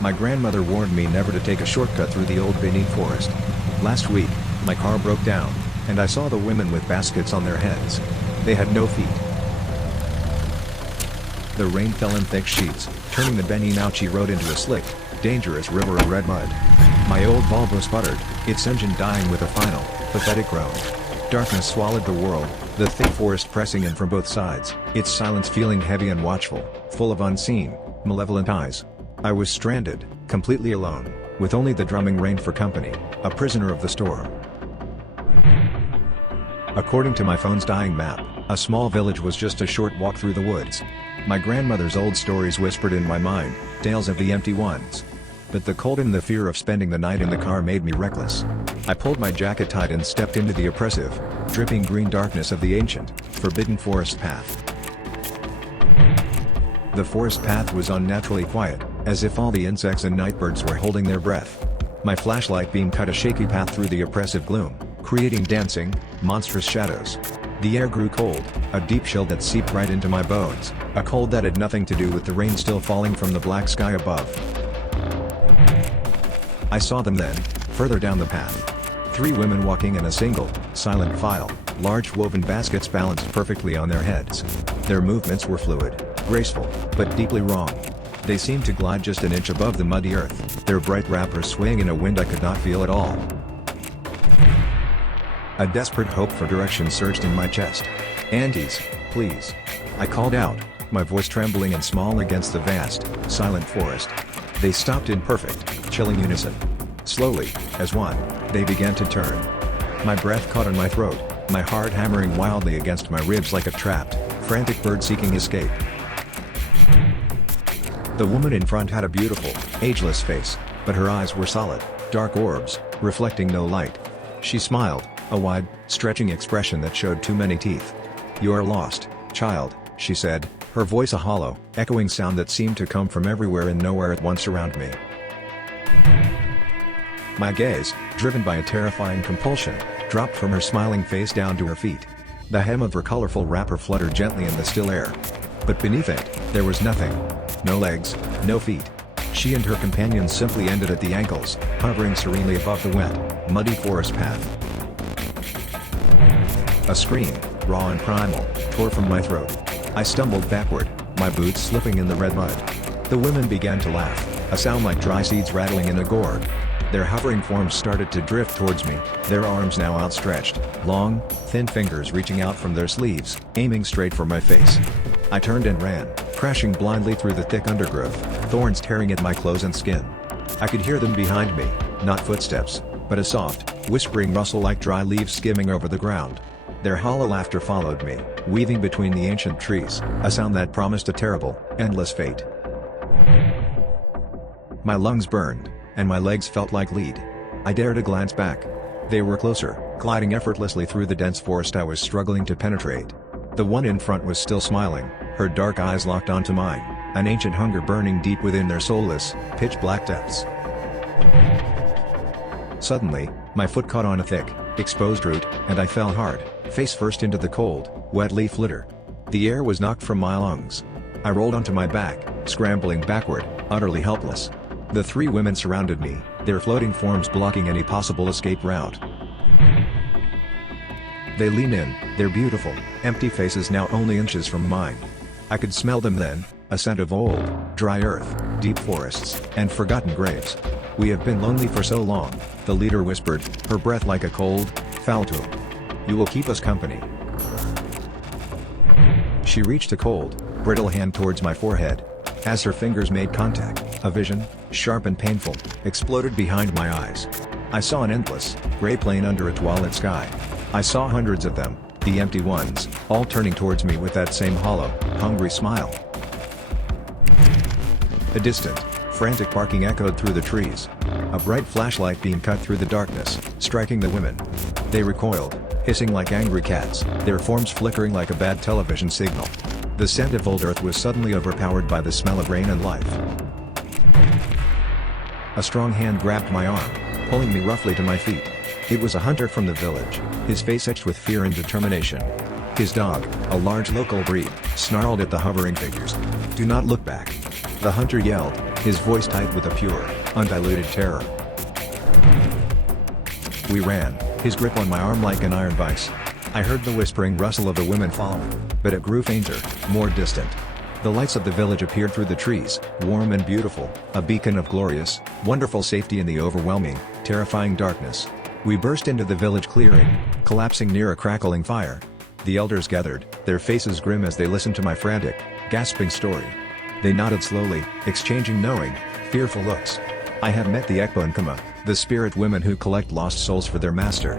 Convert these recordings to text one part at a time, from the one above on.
My grandmother warned me never to take a shortcut through the old Benin forest. Last week, my car broke down, and I saw the women with baskets on their heads. They had no feet. The rain fell in thick sheets, turning the Benin-Auchi road into a slick, dangerous river of red mud. My old Volvo sputtered, its engine dying with a final, pathetic groan. Darkness swallowed the world, the thick forest pressing in from both sides, its silence feeling heavy and watchful, full of unseen, malevolent eyes. I was stranded, completely alone, with only the drumming rain for company, a prisoner of the storm. According to my phone's dying map, a small village was just a short walk through the woods. My grandmother's old stories whispered in my mind, tales of the empty ones. But the cold and the fear of spending the night in the car made me reckless. I pulled my jacket tight and stepped into the oppressive, dripping green darkness of the ancient, forbidden forest path. The forest path was unnaturally quiet, as if all the insects and nightbirds were holding their breath. My flashlight beam cut a shaky path through the oppressive gloom, creating dancing, monstrous shadows. The air grew cold, a deep chill that seeped right into my bones, a cold that had nothing to do with the rain still falling from the black sky above. I saw them then, further down the path. 3 women walking in a single, silent file, large woven baskets balanced perfectly on their heads. Their movements were fluid, graceful, but deeply wrong. They seemed to glide just an inch above the muddy earth, their bright wrappers swaying in a wind I could not feel at all. A desperate hope for direction surged in my chest. "Aunties, please." I called out, my voice trembling and small against the vast, silent forest. They stopped in perfect, chilling unison. Slowly, as one, they began to turn. My breath caught in my throat, my heart hammering wildly against my ribs like a trapped, frantic bird seeking escape. The woman in front had a beautiful, ageless face, but her eyes were solid, dark orbs, reflecting no light. She smiled, a wide, stretching expression that showed too many teeth. "You are lost, child," she said, her voice a hollow, echoing sound that seemed to come from everywhere and nowhere at once around me. My gaze, driven by a terrifying compulsion, dropped from her smiling face down to her feet. The hem of her colorful wrapper fluttered gently in the still air. But beneath it, there was nothing. No legs, no feet. She and her companions simply ended at the ankles, hovering serenely above the wet, muddy forest path. A scream, raw and primal, tore from my throat. I stumbled backward, my boots slipping in the red mud. The women began to laugh, a sound like dry seeds rattling in a gourd. Their hovering forms started to drift towards me, their arms now outstretched, long, thin fingers reaching out from their sleeves, aiming straight for my face. I turned and ran, crashing blindly through the thick undergrowth, thorns tearing at my clothes and skin. I could hear them behind me, not footsteps, but a soft, whispering rustle like dry leaves skimming over the ground. Their hollow laughter followed me, weaving between the ancient trees, a sound that promised a terrible, endless fate. My lungs burned, and my legs felt like lead. I dared a glance back. They were closer, gliding effortlessly through the dense forest I was struggling to penetrate. The one in front was still smiling, her dark eyes locked onto mine, an ancient hunger burning deep within their soulless, pitch-black depths. Suddenly, my foot caught on a thick, exposed root, and I fell hard, face first into the cold, wet leaf litter. The air was knocked from my lungs. I rolled onto my back, scrambling backward, utterly helpless. The 3 women surrounded me, their floating forms blocking any possible escape route. They leaned in, their beautiful, empty faces now only inches from mine. I could smell them then, a scent of old, dry earth, deep forests, and forgotten graves. "We have been lonely for so long," the leader whispered, her breath like a cold, foul tune. "You will keep us company." She reached a cold, brittle hand towards my forehead. As her fingers made contact, a vision, sharp and painful, exploded behind my eyes. I saw an endless, gray plain under a twilight sky. I saw hundreds of them, the empty ones, all turning towards me with that same hollow, hungry smile. A distant, frantic barking echoed through the trees. A bright flashlight beam cut through the darkness, striking the women. They recoiled, hissing like angry cats, their forms flickering like a bad television signal. The scent of old earth was suddenly overpowered by the smell of rain and life. A strong hand grabbed my arm, pulling me roughly to my feet. It was a hunter from the village, his face etched with fear and determination. His dog, a large local breed, snarled at the hovering figures. "Do not look back," the hunter yelled, his voice tight with a pure, undiluted terror. We ran, his grip on my arm like an iron vise. I heard the whispering rustle of the women following, but it grew fainter, more distant. The lights of the village appeared through the trees, warm and beautiful, a beacon of glorious, wonderful safety in the overwhelming, terrifying darkness. We burst into the village clearing, collapsing near a crackling fire. The elders gathered, their faces grim as they listened to my frantic, gasping story. They nodded slowly, exchanging knowing, fearful looks. I had met the Ekpo Nkima, the spirit women who collect lost souls for their master.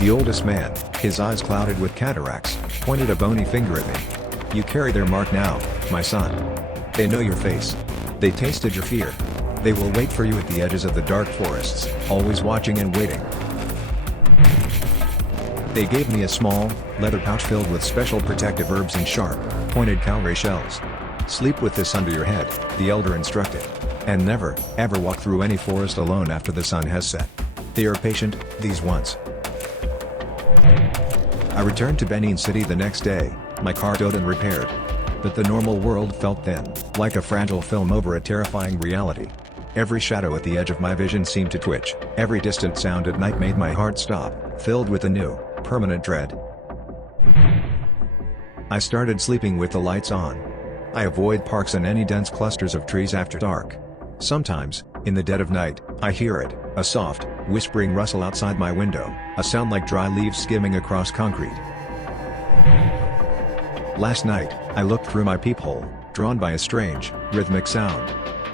The oldest man, his eyes clouded with cataracts, pointed a bony finger at me. You carry their mark now, my son. They know your face. They tasted your fear. They will wait for you at the edges of the dark forests, always watching and waiting. They gave me a small, leather pouch filled with special protective herbs and sharp, pointed cowrie shells. Sleep with this under your head, the elder instructed. And never, ever walk through any forest alone after the sun has set. They are patient, these ones. I returned to Benin City the next day, my car towed and repaired. But the normal world felt thin, like a fragile film over a terrifying reality. Every shadow at the edge of my vision seemed to twitch, every distant sound at night made my heart stop, filled with a new, permanent dread. I started sleeping with the lights on. I avoid parks and any dense clusters of trees after dark. Sometimes, in the dead of night, I hear it, a soft, whispering rustle outside my window, a sound like dry leaves skimming across concrete. Last night, I looked through my peephole, drawn by a strange, rhythmic sound.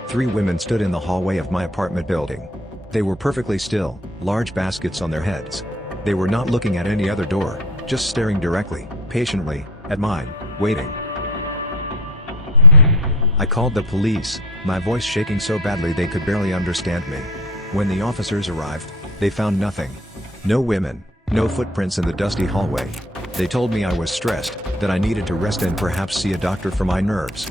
3 women stood in the hallway of my apartment building. They were perfectly still, large baskets on their heads. They were not looking at any other door, just staring directly, patiently, at mine, waiting. I called the police, my voice shaking so badly they could barely understand me. When the officers arrived, they found nothing. No women, no footprints in the dusty hallway. They told me I was stressed, that I needed to rest and perhaps see a doctor for my nerves.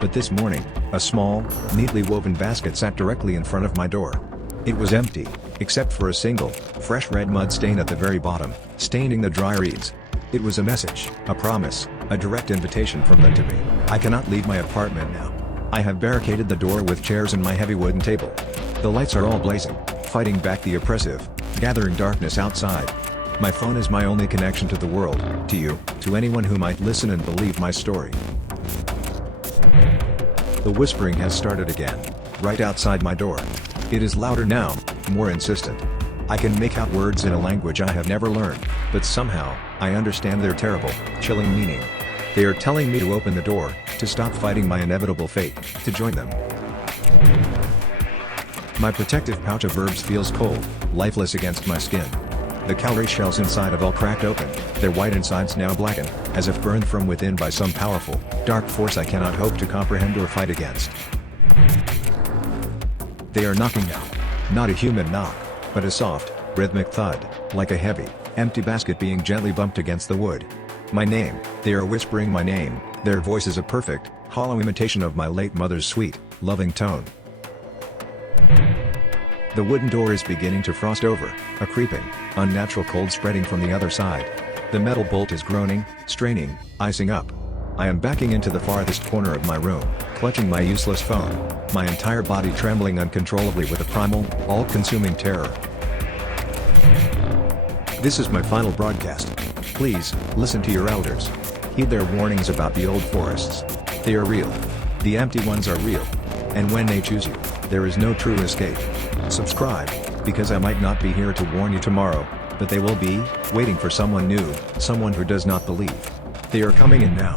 But this morning, a small, neatly woven basket sat directly in front of my door. It was empty, except for a single, fresh red mud stain at the very bottom, staining the dry reeds. It was a message, a promise, a direct invitation from them to me. I cannot leave my apartment now. I have barricaded the door with chairs and my heavy wooden table. The lights are all blazing, fighting back the oppressive, gathering darkness outside. My phone is my only connection to the world, to you, to anyone who might listen and believe my story. The whispering has started again, right outside my door. It is louder now, more insistent. I can make out words in a language I have never learned, but somehow, I understand their terrible, chilling meaning. They are telling me to open the door, to stop fighting my inevitable fate, to join them. My protective pouch of herbs feels cold, lifeless against my skin. The cowrie shells inside have all cracked open, their white insides now blackened, as if burned from within by some powerful, dark force I cannot hope to comprehend or fight against. They are knocking now. Not a human knock, but a soft, rhythmic thud, like a heavy, empty basket being gently bumped against the wood. My name, they are whispering my name, their voice is a perfect, hollow imitation of my late mother's sweet, loving tone. The wooden door is beginning to frost over, a creeping, unnatural cold spreading from the other side. The metal bolt is groaning, straining, icing up. I am backing into the farthest corner of my room, clutching my useless phone, my entire body trembling uncontrollably with a primal, all-consuming terror. This is my final broadcast. Please, listen to your elders. Heed their warnings about the old forests. They are real. The empty ones are real. And when they choose you, there is no true escape. Subscribe, because I might not be here to warn you tomorrow, but they will be, waiting for someone new, someone who does not believe. They are coming in now.